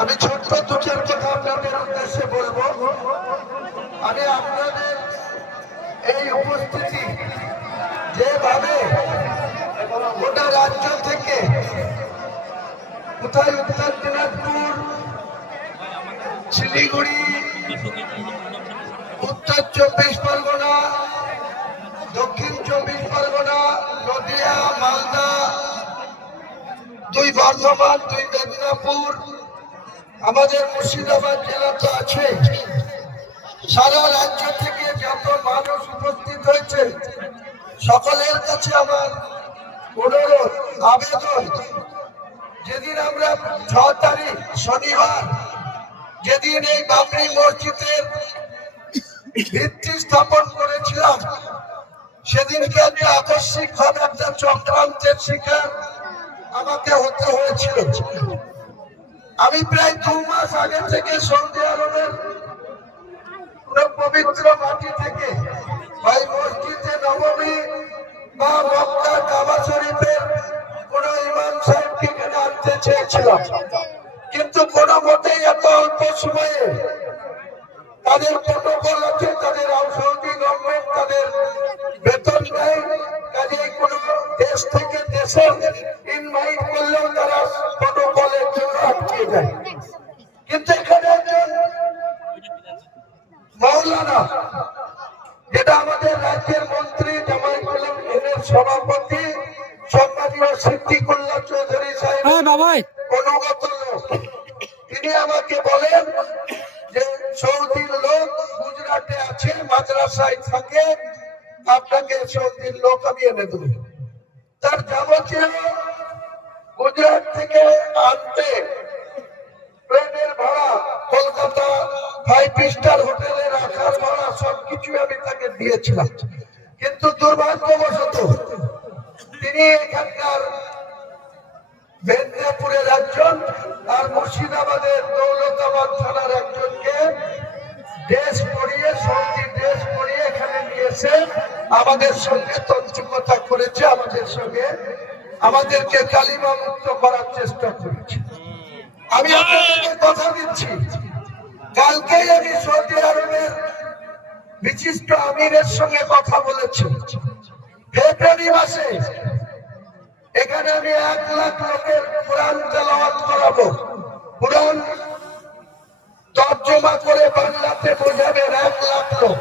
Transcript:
আমি ছোট্ট দুঃখের কথা আপনাদের উদ্দেশ্যে বলবো। আমি আপনাদের এই উপস্থিতি যেভাবে গোটা রাজ্য থেকে কোথায় উত্তর দিনাজপুর, শিলিগুড়ি, উত্তর 24 পরগনা, দক্ষিণ 24 পরগনা, নদিয়া, মালদা, 2 বর্ধমান, 2 মেদিনীপুর, আমাদের মুর্শিদাবাদ জেলা তো আছে। সারা রাজ্য থেকে যত মানুষ উপস্থিত হয়েছে সকলের কাছে আমার অনুরোধ, আবেদন, যেদিন আমরা 6 তারিখ শনিবার যেদিন এই বাবরি মসজিদের ভিত্তি স্থাপন করেছিলাম, সেদিনকে আমি আকস্মিকভাবে একটা চক্রান্তের শিকার আমাকে হতে হয়েছিল। আমি প্রায় 2 মাস আগে থেকে সৌদি আরবের পবিত্র মাটি থেকে ওই মসজিদে নবমী বা মক্কা কাবা শরীফের কোন ইমাম সাহেবকে এখানে আনতে চেয়েছিলাম, কিন্তু কোন মতেই এত অল্প সময়ে তাদের প্রোটোকল আছে, তাদের সৌদি গভর্নমেন্ট তাদের বেতন দেয়, কাজে কোন দেশ থেকে দেশে ইনভাইট করলেও তারা প্রোটোকলের জন্য আটকে যায়। কিন্তু এখানে একজন মাওলানা, যেটা আমাদের রাজ্যের মন্ত্রী জামায়াতুল ইসলামের সভাপতি সম্মানীয় সিদ্দিকুল্লাহ চৌধুরী সাহেব অনুগত লোক, তিনি আমাকে বলেন যে সৌদির লোক গুজরাটে আছে, মাদ্রাসায় থাকে, আপনাকে সৌদির লোক আমি এনে দেব। তার যাবতীয় গুজরাট থেকে আনতে ট্রেনের ভাড়া, কলকাতা 5 স্টার হোটেলে রাখার ভাড়া সবকিছু আমি তাকে দিয়েছিলাম। কিন্তু দুর্ভাগ্যবশত তিনি এখানকার মেদিনীপুরের একজন আর মুর্শিদাবাদের দৌলতাবাদ থানার একজনকে দেশ পড়িয়ে, সৌদি দেশ পড়িয়ে এখানে নিয়ে এসে আমাদের সঙ্গে তঞ্চকতা করেছে, আমাদেরকে কালিমা মুক্ত করার চেষ্টা করেছে। আমি আপনাদেরকে কথা দিচ্ছি, কালকেই আমি সৌদি আরবের বিশিষ্ট আমিরের সঙ্গে কথা বলেছি। ফেব্রুয়ারি মাসে এখানে আমি 1 লাখ লোকের কোরআন তেলাওয়াত করাবো। কোরআন তর্জমা করে বাংলাতে বোঝাবেন 1 লাখ লোক।